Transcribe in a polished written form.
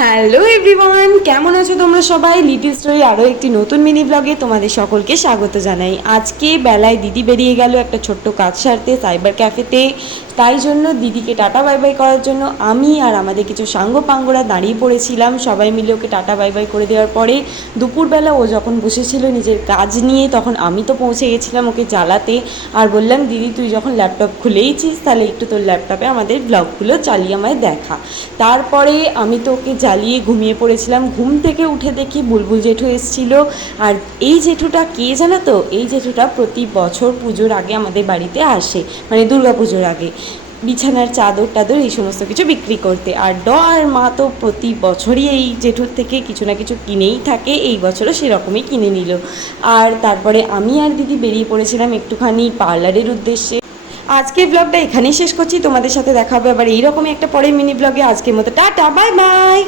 Hello everyone, কেমন আছো তোমরা সবাই? লিটিল স্টোরি আরও একটি নতুন মিনি ব্লগে তোমাদের সকলকে স্বাগত জানাই। আজকে বেলায় দিদি বেরিয়ে গেল একটা ছোট্ট কাজ সারতে সাইবার ক্যাফেতে। তাই জন্য দিদিকে টাটা বাই বাই করার জন্য আমি আর আমাদের কিছু সাঙ্গ পাঙ্গরা দাঁড়িয়ে পড়েছিলাম। সবাই মিলে ওকে টাটা বাই বাই করে দেওয়ার পরে দুপুরবেলা ও যখন বসেছিল নিজের কাজ নিয়ে, তখন আমি তো পৌঁছে গেছিলাম ওকে জ্বালাতে আর বললাম, দিদি তুই যখন ল্যাপটপ খুলেইছিস তাহলে একটু তোর ল্যাপটপে আমাদের ব্লগগুলো চালিয়ে আমায় দেখা। তারপরে আমি তো ওকে জ্বালিয়ে ঘুমিয়ে পড়েছিলাম। ঘুম থেকে উঠে দেখি বুলবুল জেঠু এসেছিল। আর এই জেঠুটা কে জানো তো? এই জেঠুটা প্রতি বছর পুজোর আগে আমাদের বাড়িতে আসে, মানে দুর্গা পুজোর আগে, বিছানার চাদর টাদর এই সমস্ত কিছু বিক্রি করতে। আর আর মা তো প্রতি বছরই এই জেঠুর থেকে কিছু না কিছু কিনেই থাকে, এই বছরও সেরকমই কিনে নিল। আর তারপরে আমি আর দিদি বেরিয়ে পড়েছিলাম একটুখানি পার্লারের উদ্দেশ্যে। আজকের ব্লগটা এখানেই শেষ করছি, তোমাদের সাথে দেখা হবে আবার এইরকমই একটা পরের মিনি ব্লগে। আজকের মতো টাটা, বাই বাই।